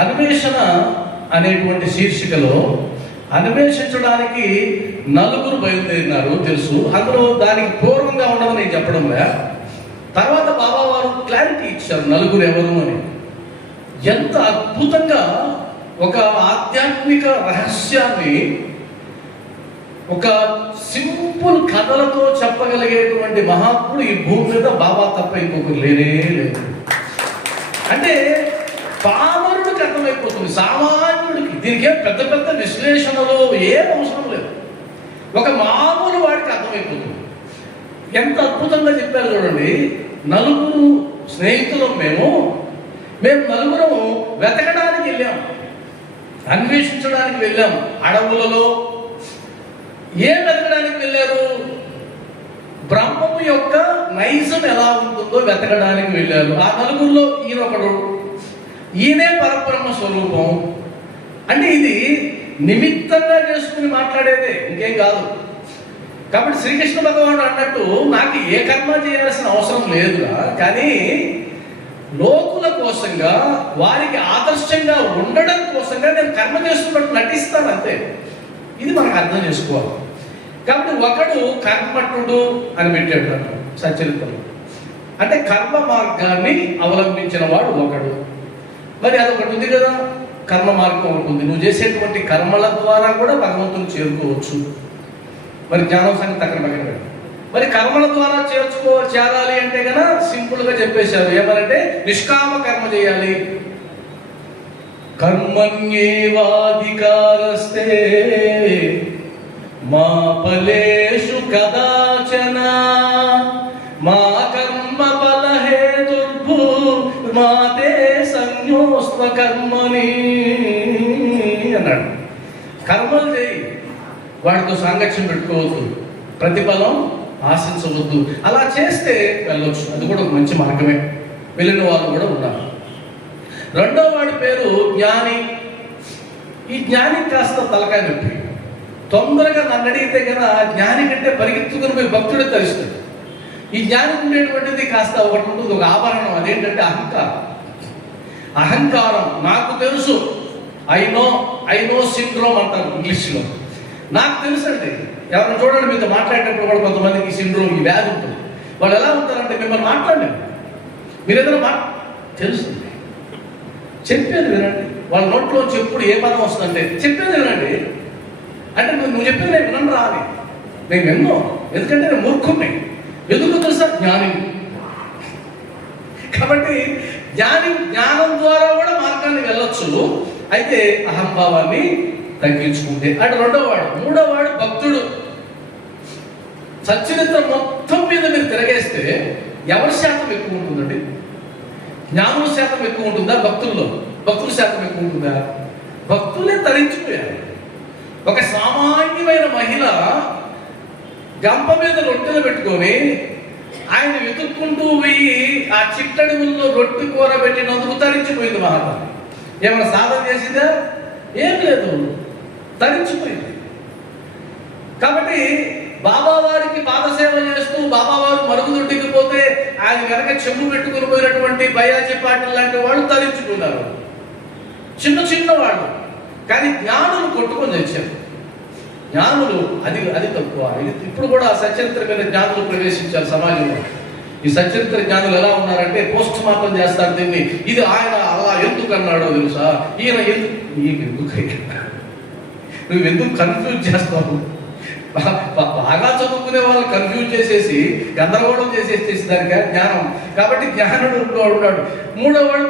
అన్వేషణ అనేటువంటి శీర్షికలో అన్వేషించడానికి నలుగురు బయలుదేరినారు తెలుసు. అందులో దానికి పూర్వంగా ఉండదని నేను చెప్పడం లే. తర్వాత బాబా వారు క్లారిటీ ఇచ్చారు నలుగురు ఎవరు అని. ఎంత అద్భుతంగా ఒక ఆధ్యాత్మిక రహస్యాన్ని ఒక సింపుల్ కథలతో చెప్పగలిగేటువంటి మహాత్ముడు ఈ భూమి మీద బాబా తప్ప ఇంకొకరు లేనే లేదు. అంటే పామరుడికి అర్థమైపోతుంది, సామాన్యుడికి. దీనికి ఏం పెద్ద పెద్ద విశ్లేషణలో ఏం అవసరం లేదు, ఒక మామూలు వాడికి అర్థమైపోతుంది. ఎంత అద్భుతంగా చెప్పారు చూడండి. నలుగురు స్నేహితులం మేము నలుగురము వెతకడానికి వెళ్ళాం, అన్వేషించడానికి వెళ్ళాం అడవులలో. ఏం వెతకడానికి వెళ్ళారు? బ్రహ్మము యొక్క నైజం ఎలా ఉంటుందో వెతకడానికి వెళ్ళారు. ఆ నలుగురిలో ఈయనొకడు, ఈయనే పరబ్రహ్మ స్వరూపం. అంటే ఇది నిమిత్తంగా చేసుకుని మాట్లాడేదే, ఇంకేం కాదు. కాబట్టి శ్రీకృష్ణ భగవానుడు అన్నట్టు నాకు ఏ కర్మ చేయాల్సిన అవసరం లేదురా, కానీ లోకుల కోసంగా వారికి ఆదర్శంగా ఉండడం కోసంగా నేను కర్మ చేస్తున్నట్టు నటిస్తాను అంతే. ఇది మనకు అర్థం చేసుకోవాలి. కాబట్టి ఒకడు కర్మఠుడు అని పెట్టాడు సచరిత్రలో. అంటే కర్మ మార్గాన్ని అవలంబించిన వాడు ఒకడు. మరి అదొకటి ఉంది కదా, కర్మ మార్గం ఒకటి ఉంది. నువ్వు చేసేటువంటి కర్మల ద్వారా కూడా భగవంతుని చేరుకోవచ్చు. మరి జ్ఞానం సంగతి అక్కడ పక్కన పెట్టు. మరి కర్మల ద్వారా చేరాలి అంటే కనుక సింపుల్గా చెప్పేశారు. ఏమనంటే నిష్కామ కర్మ చేయాలి. కర్మణ్యేవాధికారస్తే మా ఫలేషు కదాచన మా కర్మ ఫలహేతుర్భూ మాతే సంయోస్వ కర్మని అన్నాడు. కర్మలు చేయి, వాటితో సాంగత్యం పెట్టుకోవద్దు, ప్రతిఫలం ఆశించవద్దు. అలా చేస్తే వెళ్ళొచ్చు, అది కూడా ఒక మంచి మార్గమే. వెళ్ళిన వాళ్ళు కూడా ఉన్నారు. రెండో వాడి పేరు జ్ఞాని. ఈ జ్ఞాని కాస్త తలకాయ నొప్పి. తొందరగా నన్ను అడిగితే కదా జ్ఞాని కంటే పరిగెత్తుకుని పోయి భక్తుడే తరిస్తాడు. ఈ జ్ఞానికి ఉండేటువంటిది కాస్త ఒకటి ఉంటుంది, ఒక ఆభరణం. అదేంటంటే అహంకారం. నాకు తెలుసు, ఐ నో సిండ్రోమ్ అంటారు ఇంగ్లీష్లో. నాకు తెలుసు అండి. ఎవరైనా చూడండి, మీతో మాట్లాడేటప్పుడు కూడా కొంతమందికి ఈ సిండ్రోమ్, ఈ వ్యాధి ఉంటుంది. వాళ్ళు ఎలా ఉంటారంటే మిమ్మల్ని మాట్లాడలేదు, మీరు ఏదైనా తెలుస్తుంది, చెప్పేది వినండి. వాళ్ళ నోట్లోంచి ఎప్పుడు ఏ పదం వస్తుందంటే చెప్పేది వినండి. అంటే నువ్వు చెప్పేది నేను వినను రాని, నేను విన్నో, ఎందుకంటే నేను మూర్ఖుణ్ణి. ఎందుకు తెలుసా? జ్ఞాని. కాబట్టి జ్ఞానం ద్వారా కూడా మార్గాన్ని వెళ్ళొచ్చు. అయితే అహంభావాన్ని తగ్గించుకుంటే. అంటే రెండోవాడు. మూడోవాడు భక్తుడు. సచ్చరిత్ర మొత్తం మీద మీరు తిరగేస్తే ఎవరి శాతం ఎక్కువ ఉంటుందండి? జ్ఞానుల శాతం ఎక్కువ ఉంటుందా? భక్తుల శాతం ఎక్కువ ఉంటుందా? భక్తులే తరించిపోయారు. ఒక సామాన్యమైన మహిళ గంప మీద రొట్టెలు పెట్టుకొని ఆయన వెతుక్కుంటూ పోయి ఆ చిట్టడుగుల్లో రొట్టె కూర పెట్టినందుకు తరించిపోయింది. మహాత్మ ఏమైనా సాధన చేసిందా? ఏం లేదు, తరించిపోయింది. కాబట్టి బాబావారికి పాదసేవ చేస్తూ బాబావారు మరుగుదొడ్డికి పోతే ఆయన కనుక చెంబు పెట్టుకుని పోయినటువంటి బయాజీ పాటిల్ లాంటి వాళ్ళు తరించుకున్నారు. చిన్న వాళ్ళు. కానీ జ్ఞానులు కొట్టుకొని తెచ్చారు. జ్ఞానులు అది తక్కువ. ఇప్పుడు కూడా సచరిత్ర మీద జ్ఞానులు ప్రవేశించారు సమాజంలో. ఈ సచరిత్ర జ్ఞానులు ఎలా ఉన్నారంటే పోస్ట్ మార్టం చేస్తారు దీన్ని. ఇది ఆయన అలా ఎందుకు అన్నాడో తెలుసా, ఈయన ఎందుకు నువ్వు ఎందుకు కన్ఫ్యూజ్ చేస్తావు? బాగా చదువుకునే వాళ్ళు కన్ఫ్యూజ్ చేసేసి గందరగోళం చేసేసి దానికి జ్ఞానం. కాబట్టి జ్ఞానుడు ఉన్నాడు. మూడోవాడు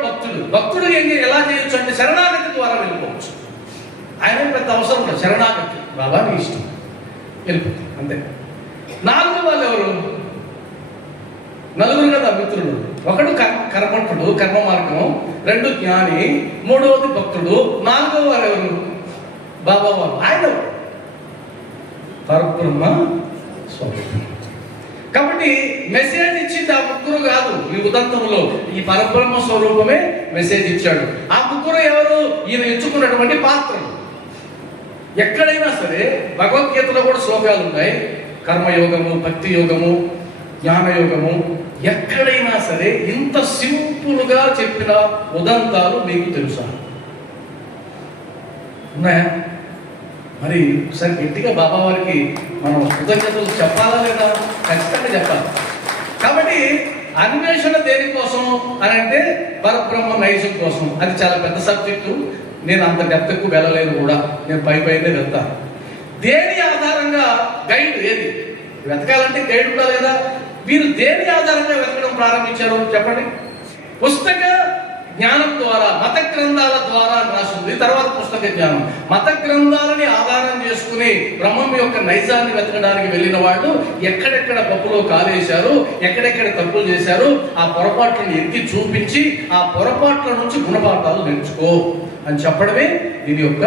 భక్తుడు ఎలా చేయొచ్చు అంటే శరణాగతి ద్వారా వెళ్ళిపోవచ్చు. ఆయన పెద్ద అవసరం ఉండదు, శరణాగతి. బాబా నీ ఇష్టం, వెళ్ళిపోతుంది అంతే. నాలుగో వాళ్ళు ఎవరు? నలుగురు కదా మిత్రుడు. ఒకడు కర్మఠుడు, కర్మ మార్గం. రెండు జ్ఞాని, మూడవది భక్తుడు. నాలుగో వారు ఎవరు? బాబా వారు. ఆయన పరబ్రహ్మ స్వరూపం. కాబట్టి మెసేజ్ ఇచ్చింది ఆ ముగ్గురు కాదు. ఈ ఉదంతంలో ఈ పరబ్రహ్మ స్వరూపమే మెసేజ్ ఇచ్చాడు. ఆ ముగ్గురు ఎవరు? ఈయన ఎంచుకున్నటువంటి పాత్రలు. ఎక్కడైనా సరే భగవద్గీతలో కూడా శ్లోకాలు ఉన్నాయి. కర్మయోగము, భక్తి యోగము, జ్ఞానయోగము. ఎక్కడైనా సరే ఇంత సింపుల్గా చెప్పిన ఉదంతాలు మీకు తెలుసా? ఉన్నాయా? మరి ఒకసారి గట్టిగా బాబా వారికి మనం కృతజ్ఞతలు చెప్పాలా లేదా? ఖచ్చితంగా చెప్పాలి. కాబట్టి అన్వేషణ దేనికోసం అని అంటే పరబ్రహ్మ నైజం కోసం. అది చాలా పెద్ద సబ్జెక్టు, నేను అంత డెప్త్కు వెళ్ళలేను కూడా, నేను పైనే వెళ్తాను. దేని ఆధారంగా గైడ్ ఏది వెతకాలంటే గైడ్ ఉండాలి కదా. వీరు దేని ఆధారంగా వెతకడం ప్రారంభించారు చెప్పండి? పుస్తక జ్ఞానం ద్వారా, మత గ్రంథాల ద్వారా అని రాస్తుంది. తర్వాత పుస్తక జ్ఞానం. మత గ్రంథాలని ఆధారం చేసుకుని బ్రహ్మం యొక్క నైజాన్ని వెతకడానికి వెళ్ళిన వాళ్ళు ఎక్కడెక్కడ పప్పులో కాలేశారు, ఎక్కడెక్కడ తప్పులు చేశారు, ఆ పొరపాట్లను ఎత్తి చూపించి ఆ పొరపాట్ల నుంచి గుణపాఠాలు నేర్చుకో అని చెప్పడమే దీని యొక్క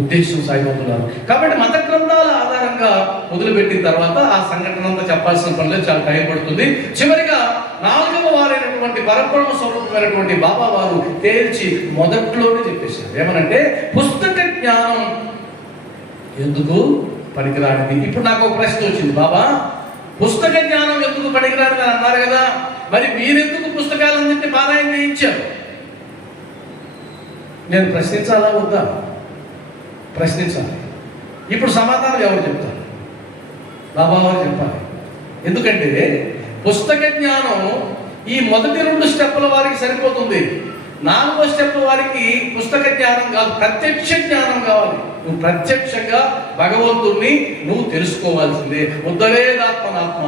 ఉద్దేశం సాగిపోతున్నారు. కాబట్టి మత గ్రంథాల ఆధారంగా మొదలుపెట్టిన తర్వాత ఆ సంఘటన అంతా చెప్పాల్సిన పనిలో చాలా టైం పడుతుంది. చివరిగా 4వ వారైనటువంటి పరబ్రహ్మ స్వరూపమైనటువంటి బాబా వారు తేల్చి మొదట్లోనే చెప్పేశారు. ఏమనంటే పుస్తక జ్ఞానం ఎందుకు పనికిరానిది. ఇప్పుడు నాకు ఒక ప్రశ్న వచ్చింది, బాబా పుస్తక జ్ఞానం ఎందుకు పనికిరానిది అని అన్నారు కదా, మరి మీరెందుకు పుస్తకాలన్నింటినీ పారాయణ చేయించారు? నేను ప్రశ్నించాలా వద్దా? ప్రశ్నించాలి. ఇప్పుడు సమాధానం ఎవరు చెప్తారు? బాబా వారు చెప్పాలి. ఎందుకంటే పుస్తక జ్ఞానం ఈ మొదటి 2 స్టెప్పుల వారికి సరిపోతుంది. 4వ స్టెప్ వారికి పుస్తక జ్ఞానం కాదు, ప్రత్యక్ష జ్ఞానం కావాలి. నువ్వు ప్రత్యక్షంగా భగవంతుణ్ణి నువ్వు తెలుసుకోవాల్సిందే. ఉద్ధరేదాత్మనాత్మ,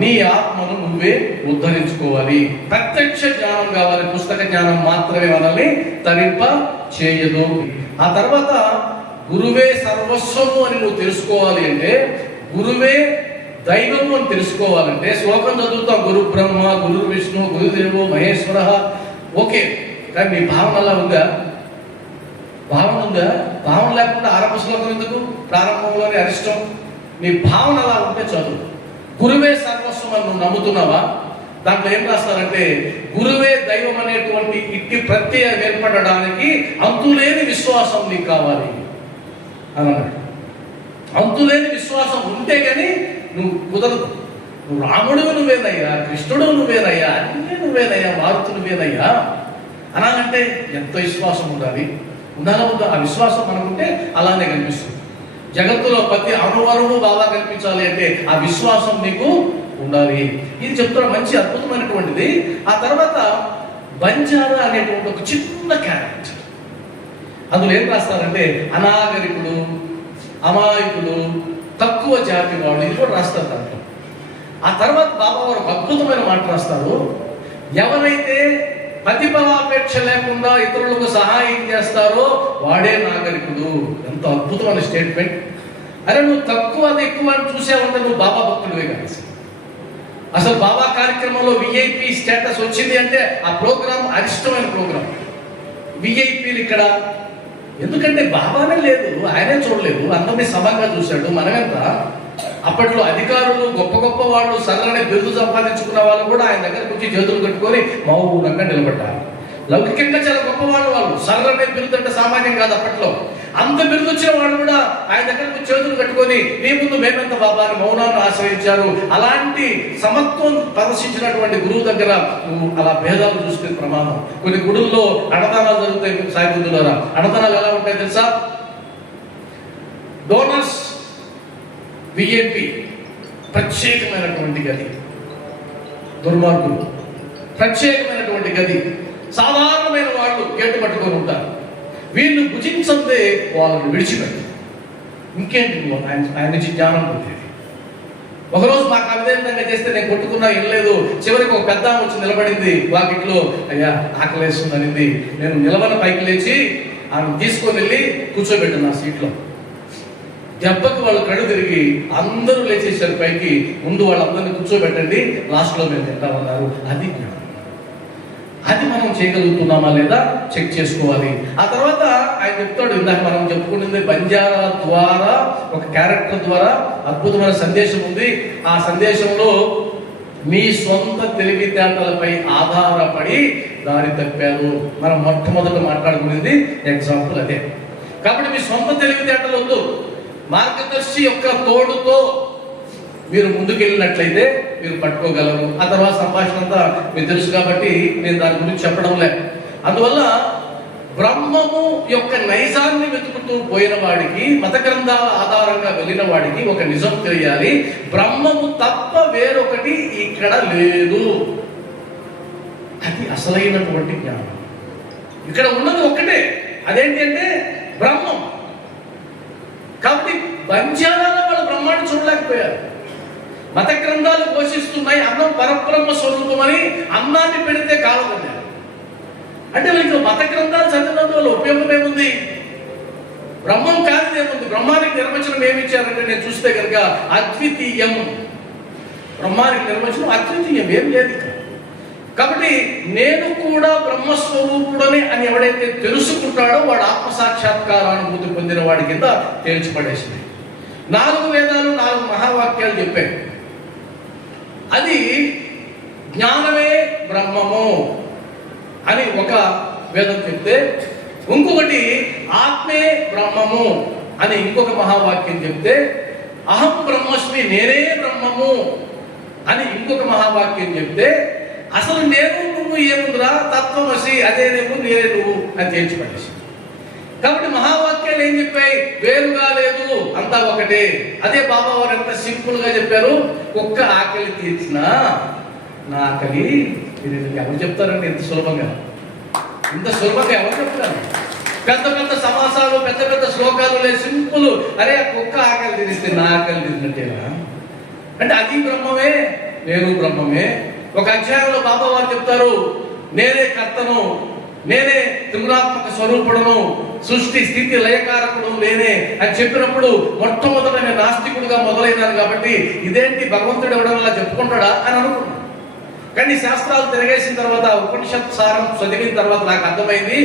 నీ ఆత్మను నువ్వే ఉద్ధరించుకోవాలి. ప్రత్యక్ష జ్ఞానం కావాలి. పుస్తక జ్ఞానం మాత్రమే మనల్ని తరింప చేయదు. ఆ తర్వాత గురువే సర్వస్వము అని నువ్వు తెలుసుకోవాలి అంటే, గురువే దైవము అని తెలుసుకోవాలంటే శ్లోకం చదువుతాం, గురు బ్రహ్మ గురు విష్ణు గురుదేవో మహేశ్వర. ఓకే, కానీ మీ భావన అలా ఉందా? భావన ఉందా? భావన లేకుండా ఆరంభ శ్లోకం ఎందుకు? ప్రారంభంలోనే అరిష్టం. మీ భావన అలా ఉంటే చదువు. గురువే సర్వస్వం అని నువ్వు నమ్ముతున్నావా? దాంట్లో ఏం రాస్తారంటే, గురువే దైవం అనేటువంటి ఇట్టి ప్రత్యయం ఏర్పడడానికి అంతులేని విశ్వాసం నీకు కావాలి అని అన్నాడు. అంతులేని విశ్వాసం ఉంటే కానీ నువ్వు కుదరదు. నువ్వు రాముడు నువ్వేనయ్యా, కృష్ణుడు నువ్వేనయ్యా, అన్నీ నువ్వేనయ్యా, మారుతు నువ్వేనయ్యా అనాలంటే ఎంత విశ్వాసం ఉండాలి? ఉండాలా వద్దా? ఆ విశ్వాసం మనకుంటే అలానే కనిపిస్తుంది. జగత్తులో ప్రతి అణువణువు బాగా కనిపించాలి అంటే ఆ విశ్వాసం నీకు ఉండాలి. ఇది చెప్తున్న మంచి అద్భుతమైనటువంటిది. ఆ తర్వాత బంజారా అనేటువంటి ఒక చిన్న క్యారెక్టర్, అందులో ఏం రాస్తారంటే అనాగరికుడు, అమాయకులు, తక్కువ జాతి వాడు, ఇది కూడా రాస్తారు దాంట్లో. ఆ తర్వాత బాబా వారు అద్భుతమైన మాట రాస్తారు, ఎవరైతే ప్రతిఫలాపేక్ష లేకుండా ఇతరులకు సహాయం చేస్తారో వాడే నాగరికుడు. ఎంత అద్భుతమైన స్టేట్మెంట్. అరే నువ్వు తక్కువ అది ఎక్కువ అని చూసావంటే నువ్వు బాబా భక్తుడివే కాదు. అసలు బాబా కార్యక్రమంలో విఐపి స్టేటస్ వచ్చింది అంటే ఆ ప్రోగ్రామ్ అరిష్టమైన ప్రోగ్రామ్. విఐపీలు ఇక్కడ ఎందుకంటే బాబానే లేదు, ఆయనే చూడలేదు, అందరినీ సమంగా చూశాడు. మనమెంత అప్పట్లో అధికారులు గొప్ప గొప్ప వాళ్ళు సర్రనే బిరుదు సంపాదించుకున్న వాళ్ళు కూడా ఆయన దగ్గరకు వచ్చి చేతులు కట్టుకొని మౌనంగా నిలబడ్డారు. లౌకికంగా చాలా గొప్పవాళ్ళు వాళ్ళు. సర్రనే బిరుదు అంటే సామాన్యం కాదు అప్పట్లో. అంత బిరుదు వచ్చిన వాళ్ళు కూడా ఆయన దగ్గరకు చేతులు కట్టుకొని నీ ముందు మేమెంత బాబా అని మౌనాన్ని ఆశ్రయించారు. అలాంటి సమత్వం ప్రదర్శించినటువంటి గురువు దగ్గర నువ్వు అలా భేదాలు చూసుకునే ప్రమాదం. కొన్ని గుడుల్లో అన్నదానాలు జరుగుతాయి. సాయి ద్వారా అన్నదానాలు ఎలా ఉంటాయి తెలుసా? డోనర్స్ విఐపి ప్రత్యేకమైనటువంటి గది, దుర్మార్గులు ప్రత్యేకమైనటువంటి గది, సాధారణమైన వాళ్ళు గేటు పట్టుకొని ఉంటారు. వీళ్ళు భుజించందే వాళ్ళని విడిచిపెట్టారు. ఇంకేంటి ఆయన నుంచి జ్ఞానం పొందేది. ఒకరోజు మాకు అవిధంగా చేస్తే నేను కొట్టుకున్నా ఏం లేదు. చివరికి ఒక పెద్ద వచ్చి నిలబడింది వాకిట్లో, అయ్యా ఆకలేస్తుంది అనింది. నేను నిలవన పైకి లేచి ఆమె తీసుకొని వెళ్ళి కూర్చోబెట్టాను ఆ సీట్లో. దెబ్బకి వాళ్ళు కళ్ళు తిరిగి అందరూ లేచేసారు పైకి. ముందు వాళ్ళందరినీ కూర్చోబెట్టండి, లాస్ట్లో మేము తింటామన్నారు. అది జ్ఞానం. అది మనం చేయగలుగుతున్నామా లేదా చెక్ చేసుకోవాలి. ఆ తర్వాత ఆయన చెప్తాడు, ఇందాక మనం చెప్పుకుంటుంది బంజారా ద్వారా ఒక క్యారెక్టర్ ద్వారా అద్భుతమైన సందేశం ఉంది. ఆ సందేశంలో మీ సొంత తెలివితేటలపై ఆధారపడి దారి తప్పారు. మనం మొట్టమొదట మాట్లాడుకునేది ఎగ్జాంపుల్ అదే. కాబట్టి మీ సొంత తెలివితేటలు వద్దు, మార్గదర్శి యొక్క తోడుతో మీరు ముందుకెళ్ళినట్లయితే మీరు పట్టుకోగలరు. ఆ తర్వాత సంభాషణ అంతా మీకు తెలుసు కాబట్టి నేను దాని గురించి చెప్పడం లేదు. అందువల్ల బ్రహ్మము యొక్క నైజాన్ని వెతుకుతూ పోయిన వాడికి, మత గ్రంథాల ఆధారంగా వెళ్ళిన వాడికి ఒక నిజం తెలియాలి, బ్రహ్మము తప్ప వేరొకటి ఇక్కడ లేదు. అది అసలైనటువంటి జ్ఞానం. ఇక్కడ ఉన్నది ఒక్కటే, అదేంటి అంటే బ్రహ్మం. కాబట్టి బంజారాల వాళ్ళు బ్రహ్మాన్ని చూడలేకపోయారు. మత గ్రంథాలు ఘోషిస్తున్నాయి అన్నం పరబ్రహ్మ స్వరూపమని, అన్నాన్ని పెడితే కాలదన్నారు. అంటే వీళ్ళకి మత గ్రంథాలు చదివినందు వల్ల ఉపయోగం ఏముంది? బ్రహ్మం కానిదేముంది? బ్రహ్మానికి నిర్వచనం ఏమి ఇచ్చారంటే నేను చూస్తే కనుక అద్వితీయం. బ్రహ్మానికి నిర్వచనం అద్వితీయం, ఏం లేదు ఇక్కడ. కాబట్టి నేను కూడా బ్రహ్మస్వరూపుడని అని ఎవడైతే తెలుసుకుంటాడో వాడు ఆత్మసాక్షాత్కారానుభూతి పొందిన వాడి కింద తేల్చిపడేసింది. 4 వేదాలు 4 మహావాక్యాలు చెప్పాయి. అది జ్ఞానమే బ్రహ్మము అని ఒక వేదం చెప్తే, ఇంకొకటి ఆత్మే బ్రహ్మము అని ఇంకొక మహావాక్యం చెప్తే, అహం బ్రహ్మస్మి, నేనే బ్రహ్మము అని ఇంకొక మహావాక్యం చెప్తే, అసలు నేను నువ్వు ఏముందిరా, తత్వమసి, అదే నువ్వు నేనే నువ్వు అని తేల్చిపడేసి. కాబట్టి మహావాక్యాలు ఏం చెప్పాయి? వేరుగా లేదు, అంతా ఒకటే. అదే బాబా వారు ఎంత సింపుల్ గా చెప్పారు, ఒక్క ఆకలి తీర్చినా నా ఆకలి. మీరు ఎవరు చెప్తారండి ఇంత సులభంగా? ఇంత సులభంగా ఎవరు చెప్తారు? పెద్ద పెద్ద సమాసాలు, పెద్ద పెద్ద శ్లోకాలు లేదు, సింపుల్. అరే ఒక్క ఆకలి తీరిస్తే నా ఆకలి తీరినట్టేనా అంటే అది బ్రహ్మమే, నేను బ్రహ్మమే. ఒక అధ్యాయంలో బాబా వారు చెప్తారు, నేనే కర్తను, నేనే త్రిగుణాత్మక స్వరూపుడును, సృష్టి స్థితి లయకారకుడు నేనే అని చెప్పినప్పుడు మొట్టమొదట నేను నాస్తికుడుగా మొదలైనాను. కాబట్టి ఇదేంటి భగవంతుడు ఎవడం వల్ల చెప్పుకుంటాడా అని అనుకున్నాను. కానీ శాస్త్రాలు తిరగేసిన తర్వాత, ఉపనిషత్ సారం చదివిన తర్వాత నాకు అర్థమైంది,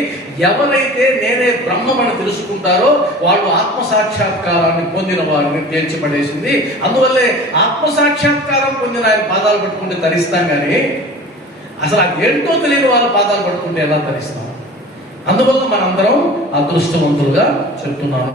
ఎవరైతే నేనే బ్రహ్మమని తెలుసుకుంటారో వాళ్ళు ఆత్మసాక్షాత్కారాన్ని పొందిన వారిని తేల్చిపడేసింది. అందువల్లే ఆత్మసాక్షాత్కారం పొందిన ఆయన పాదాలు పట్టుకుంటే తరిస్తాం, కానీ అసలు అది ఏంటో తెలియని వాళ్ళ పాదాలు పట్టుకుంటే ఎలా తరిస్తాం? అందువల్ల మనందరం అదృష్టవంతులుగా చెప్తున్నాను.